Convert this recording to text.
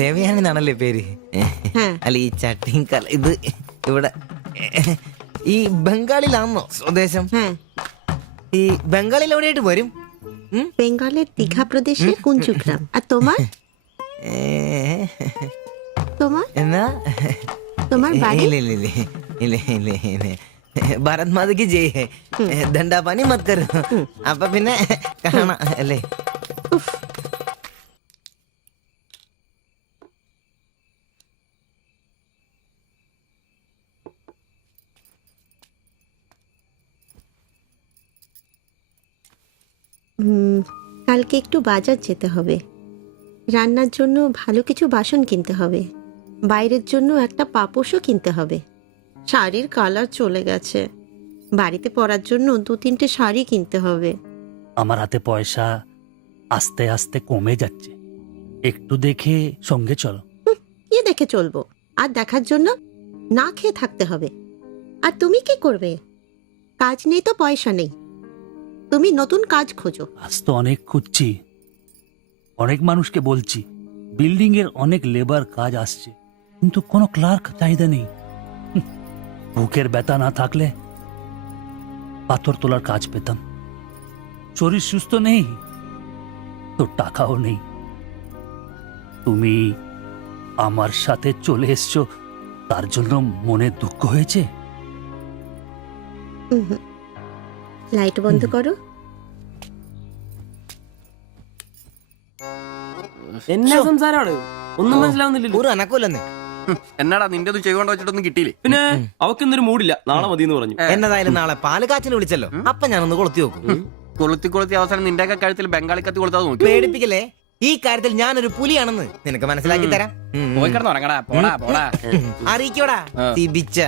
ദേവയാനി എന്നാണല്ലേ പേര്? അല്ല ഈ ചട്ടിയും കല ഇത് ഇവിടെ ഈ ബംഗാളിലാണോ സ്വദേശം? ഈ ബംഗാളിൽ എവിടെയായിട്ട് വരും? বেঙ্গলের দীঘা প্রদেশের কুঞ্জগ্রাম। আর তোমার? তোমার എന്നാ তোমার বাড়ি? ഇല്ല ഇല്ല ഇല്ല ഇല്ല ഇല്ല ഭാരത് മാതയ്ക്ക് ജയ്. ദണ്ഡാപാനി മത് കരോ. അപ്പൊ പിന്നെ കാണാം അല്ലേ? উফ, কালকে একটু বাজার যেতে হবে। রান্নার জন্য ভালো কিছু বাসন কিনতে হবে। বাইরের জন্য একটা পাপোশও কিনতে হবে। শাড়ির কালার চলে গেছে। বাড়িতে পরার জন্য 2-3টে শাড়ি কিনতে হবে। আমার হাতে পয়সা আস্তে আস্তে কমে যাচ্ছে, একটু দেখে সঙ্গে চলো। কি দেখে চলবো? আর দেখার জন্য না খেয়ে থাকতে হবে। আর তুমি কি করবে? কাজ নেই তো পয়সা নেই। তুমি নতুন কাজ খোঁজো। আজ তো অনেক খুঁজছি, অনেক মানুষকে বলছি, বিল্ডিং এর অনেক লেবার কাজ আসছে, কিন্তু কোনো ক্লার্ক চাহিদা নেই। বুকের ব্যথা না থাকলে পাথর তোলার কাজ পেতাম। শরীর সুস্থ নেই তো টাকাও নেই। তুমি আমার সাথে চলে এসছো, তার জন্য মনে দুঃখ হয়েছে? লাইট বন্ধ করো। എന്നാ സംസാരമാണ്? ഒന്നും മനസ്സിലാവുന്നില്ലല്ലോ. ഒരു അനക്കൂലെന്ന്. എന്നാടാ നിന്റെ ചെയ്തുകൊണ്ട് വെച്ചിട്ടൊന്നും കിട്ടിയില്ലേ? പിന്നെ അവക്കെന്തൊരു മൂടില്ല, നാളെ മതി എന്ന് പറഞ്ഞു. എന്നതായാലും നാളെ പാല് കാച്ചിന് വിളിച്ചല്ലോ, അപ്പൊ ഞാനൊന്ന് കൊളുത്തി നോക്കും. കൊളുത്തി അവസാനം നിന്റെ ഒക്കെ കഴുത്തിൽ ബംഗാളി കത്തി കൊടുത്താൽ നോക്കി. പേടിപ്പിക്കല്ലേ? ഈ കാര്യത്തിൽ ഞാനൊരു പുലിയാണെന്ന് നിനക്ക് മനസ്സിലാക്കി തരാം. പോയി കിടന്ന് ഉറങ്ങടാ, പോടാ പോടാ. അറിയിക്കോടാ തിബിച്ച.